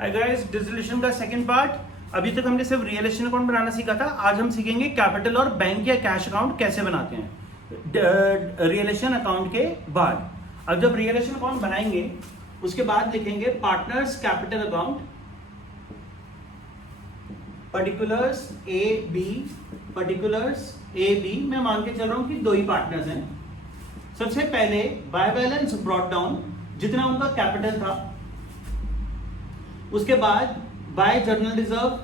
Hi guys, dissolution का second part. अभी तक हमने सिर्फ रियलेशन अकाउंट बनाना सीखा था। आज हम सीखेंगे कैपिटल और बैंक या कैश अकाउंट कैसे बनाते हैं रियलेशन अकाउंट के बाद। अब जब रियलेशन अकाउंट बनाएंगे उसके बाद लिखेंगे partners capital account, particulars A B, particulars A B. मैं मान के चल रहा हूं कि दो ही पार्टनर्स हैं। सबसे पहले बाय बैलेंस ब्रॉट डाउन, जितना उनका कैपिटल था। उसके बाद by journal reserve,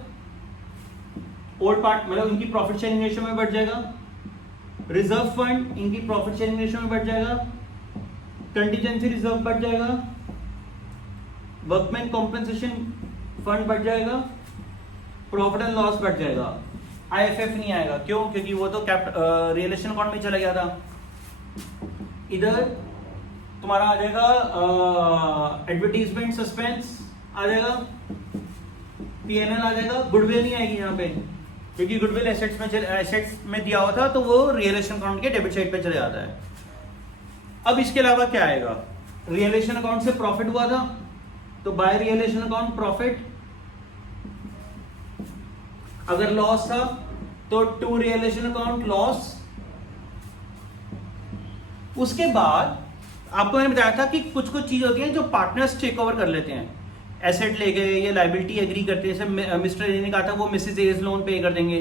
old part मतलब इनकी प्रॉफिट शेयरिंग रेशियो में बढ़ जाएगा। रिजर्व फंड इनकी प्रॉफिट शेयरिंग रेशियो में बढ़ जाएगा। कंटीजेंसी रिजर्व बढ़ जाएगा। वर्कमैन कॉम्पेंसेशन फंड बढ़ जाएगा। प्रॉफिट एंड लॉस बढ़ जाएगा। आईएफएफ नहीं आएगा। क्यों? क्योंकि वो तो रियलेशन अकाउंट में चला गया था। इधर तुम्हारा आ जाएगा एडवर्टीजमेंट सस्पेंस आ जाएगा, पीएनएल आ जाएगा। गुडविल नहीं आएगी यहाँ पे, क्योंकि गुडविल एसेट्स में दिया हुआ था, तो वो रियलेशन अकाउंट के डेबिट साइड पे चले जाता है। अब इसके अलावा क्या आएगा? रियलेशन अकाउंट से प्रॉफिट हुआ था, तो बाय रियलेशन अकाउंट प्रॉफिट। अगर लॉस था तो टू रियलेशन अकाउंट लॉस। उसके बाद आपको मैंने बताया था कि कुछ कुछ चीज होती है जो पार्टनर्स टेक ओवर कर लेते हैं। एसेट ले गए या लाइबिलिटी एग्री करते हैं। जैसे मिस्टर ए ने कहा था वो मिसेज एज लोन पे कर देंगे,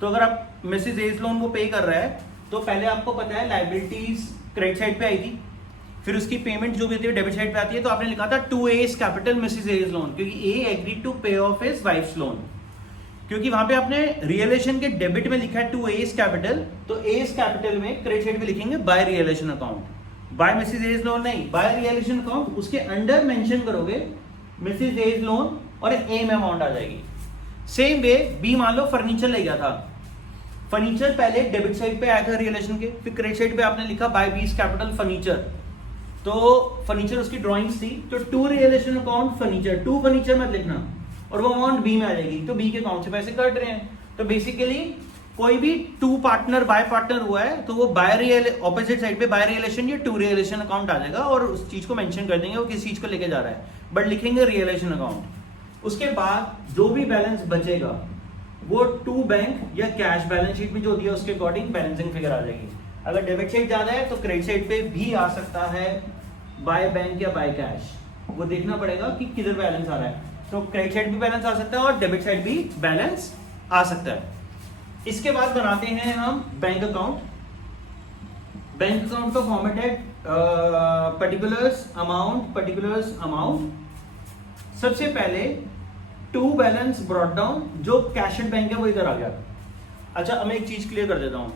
तो अगर आप मिसेज एज लोन वो पे कर रहा है तो पहले आपको पता है लाइबिलिटीज क्रेडिट साइड पे आई थी, फिर उसकी पेमेंट जो भी होती है डेबिट साइड पे आती है। तो आपने लिखा था to A's capital Mrs A's loan, क्योंकि A agree to pay off his wife's loan. क्योंकि वहां पे आपने रियलेशन के डेबिट में लिखा है टू एज कैपिटल, तो एज कैपिटल में क्रेडिट साइड पे लिखेंगे by realisation account. By Mrs A's loan नहीं, बाय रियलेशन अकाउंट। उसके अंडर मेंशन करोगे मिसेज एज लोन और एम अमाउंट आ जाएगी। सेम वे बी, मान लो फर्नीचर ले गया था। फर्नीचर पहले डेबिट साइड पे आया था रियलेशन के, फिर क्रेडिट साइड पे आपने लिखा बाय बीज कैपिटल फर्नीचर। तो फर्नीचर उसकी ड्राइंग्स थी, तो to realisation account furniture, to furniture मत लिखना, और वो अमाउंट बी में आ जाएगी। तो बी के अकाउंट से पैसे कट रहे हैं। तो बेसिकली कोई भी टू पार्टनर बाय पार्टनर हुआ है तो वो बाय रियल ऑपोजिट साइड पे बाय रियलेशन या टू रियलेशन अकाउंट आ जाएगा, और उस चीज को मेंशन कर देंगे वो किस चीज को लेके जा रहा है, बट लिखेंगे रियलेशन अकाउंट। उसके बाद जो भी बैलेंस बचेगा वो टू बैंक या कैश बैलेंस शीट में जो दिया उसके अकॉर्डिंग बैलेंसिंग फिगर आ जाएगी। अगर डेबिट साइड ज्यादा है तो क्रेडिट साइड पे भी आ सकता है बाय बैंक या बाय कैश, वो देखना पड़ेगा कि किधर बैलेंस आ रहा है। तो क्रेडिट साइड भी बैलेंस आ सकता है और डेबिट साइड भी बैलेंस आ सकता है। इसके बाद बनाते हैं हम बैंक अकाउंट। बैंक अकाउंट का फॉर्मेट है पर्टिकुलर्स अमाउंट, पर्टिकुलर्स अमाउंट। सबसे पहले टू बैलेंस ब्रॉट डाउन, जो कैश एंड बैंक है वो इधर आ गया। अच्छा, अब मैं एक चीज क्लियर कर देता हूं।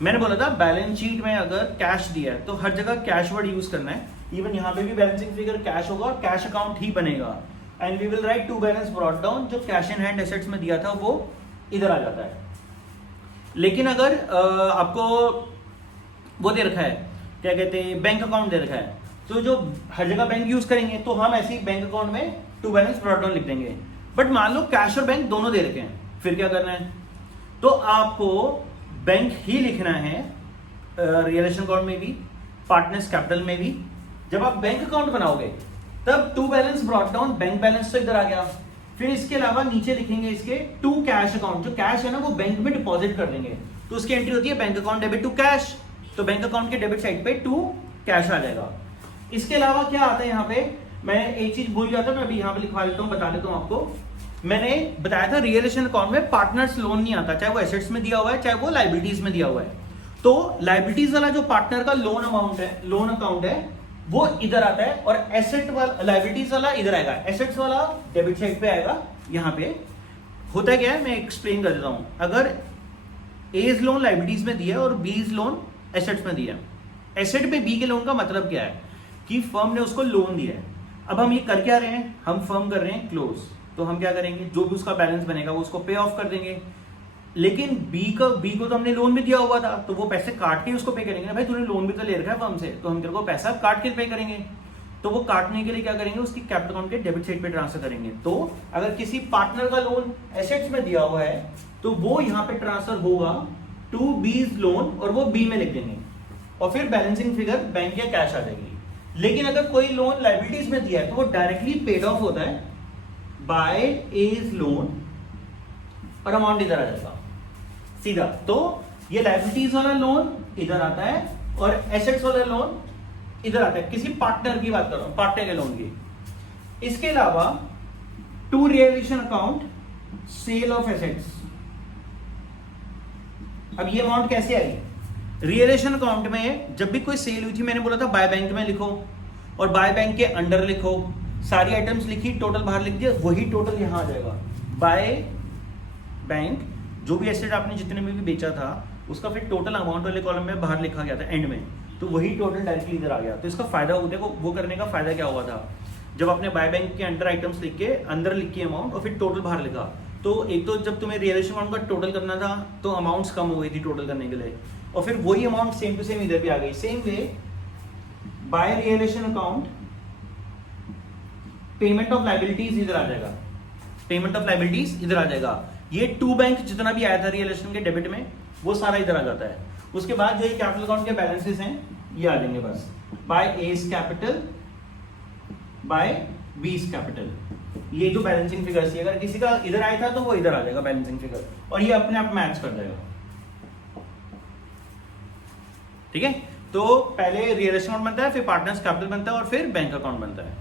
मैंने बोला था बैलेंस शीट में अगर कैश दिया है तो हर जगह कैश वर्ड यूज करना है। इवन यहां पे भी बैलेंसिंग फिगर कैश होगा और कैश अकाउंट ही बनेगा। And we will write to balance brought down, जो कैश इन हैंड एसेट्स में दिया था वो इधर आ जाता है। लेकिन अगर आपको वो दे रखा है, क्या कहते हैं, बैंक अकाउंट दे रखा है, तो जो हर जगह बैंक यूज करेंगे तो हम ऐसे ही बैंक अकाउंट में टू बैलेंस ब्रॉट डाउन लिख देंगे। बट मान लो कैश और बैंक दोनों दे रखे हैं, फिर क्या करना है? तो आपको बैंक ही लिखना है रियलेशन अकाउंट में भी, पार्टनर्स कैपिटल में भी। जब आप बैंक अकाउंट बनाओगे तब to balance brought down, bank balance तो इधर आ गया। फिर इसके अलावा नीचे लिखेंगे इसके टू कैश अकाउंट, जो कैश है ना वो बैंक में डिपॉजिट कर देंगे, तो उसकी एंट्री होती है bank account debit to cash. तो बैंक अकाउंट के डेबिट साइड पे टू कैश आ जाएगा। इसके अलावा क्या आता है यहाँ पे? मैं एक चीज भूल गया था, मैं अभी यहाँ पे लिखवा लेता हूँ, बता देता हूँ आपको। मैंने बताया था रियलेशन अकाउंट में पार्टनर्स लोन नहीं आता, चाहे वो एसेट्स में दिया हुआ है चाहे वो लाइबिलिटीज में दिया हुआ है। तो लाइबिलिटीज वाला जो पार्टनर का लोन अमाउंट है, लोन अकाउंट है, वो इधर आता है, और एसेट वाला लाइबिलिटीज वाला इधर आएगा। एसेट्स वाला डेबिट साइड पे आएगा। यहाँ पे होता क्या है मैं एक्सप्लेन कर देता हूं। अगर एज लोन लाइबिलिटीज में दिया है और बीज लोन एसेट्स में दिया है, एसेट पे बी के लोन का मतलब क्या है कि फर्म ने उसको लोन दिया है। अब हम ये कर क्या रहे हैं? हम फर्म कर रहे हैं क्लोज। तो हम क्या करेंगे, जो भी उसका बैलेंस बनेगा वो उसको पे ऑफ कर देंगे। लेकिन बी को तो हमने लोन भी दिया हुआ था, तो वो पैसे काट के उसको पे करेंगे। भाई तूने लोन भी तो ले रखा है फर्म से, तो हम तेरे को पैसा काट के पे करेंगे। तो वो काटने के लिए क्या करेंगे, उसकी कैपिटल अकाउंट के डेबिट साइड पे ट्रांसफर करेंगे। तो अगर किसी पार्टनर का लोन एसेट्स में दिया हुआ है तो वो यहाँ पे ट्रांसफर होगा टू बीज लोन, और वो बी में लिख देंगे, और फिर बैलेंसिंग फिगर बैंक या कैश आ जाएगी। लेकिन अगर कोई लोन लाइबिलिटीज में दिया है तो वो डायरेक्टली पेड ऑफ होता है बाय एज लोन और अमाउंट इधर आ जाएगा सीधा। तो ये लायबिलिटीज वाला लोन इधर आता है और एसेट्स वाला लोन इधर आता है। किसी पार्टनर की बात कर रहा हूं, पार्टनर के लोन की। इसके अलावा to realisation account, sale of assets. अब ये अमाउंट कैसे आई? रियलाइजेशन अकाउंट में जब भी कोई सेल हुई थी, मैंने बोला था बाय बैंक में लिखो और बाय बैंक के अंडर लिखो, सारी आइटम्स लिखी, टोटल बाहर लिख दिया, वही टोटल यहां आ जाएगा। बाय बैंक जो भी एसेट आपने जितने में भी बेचा था उसका फिर टोटल अमाउंट वाले कॉलम में बाहर लिखा गया था एंड में, तो वही टोटल डायरेक्टली इधर आ गया। तो इसका फायदा होता है, वो करने का फायदा क्या हुआ था, जब आपने बाय बैंक के अंडर आइटम्स लिख के अंदर लिख के अमाउंट और फिर टोटल बाहर लिखा, तो एक तो जब तुम्हें रियलाइजेशन अमाउंट का टोटल करना था तो अमाउंट्स कम हो गई थी टोटल करने के लिए, और फिर वही अमाउंट सेम टू सेम इधर भी आ गई। Same way by realisation account payment of liabilities इधर आ जाएगा, पेमेंट ऑफ लायबिलिटीज इधर आ जाएगा। ये टू बैंक जितना भी आया था रियलाइजेशन के डेबिट में वो सारा इधर आ जाता है। उसके बाद जो ये कैपिटल अकाउंट के बैलेंसेस हैं ये आ जाएंगे बस, by A's capital, by B's capital. ये जो बैलेंसिंग फिगर थी, अगर किसी का इधर आया था तो वो इधर आ जाएगा बैलेंसिंग फिगर, और ये अपने आप मैच कर जाएगा। ठीक है, तो पहले रियलाइजेशन अकाउंट बनता है, फिर पार्टनर्स कैपिटल बनता है और फिर बैंक अकाउंट बनता है।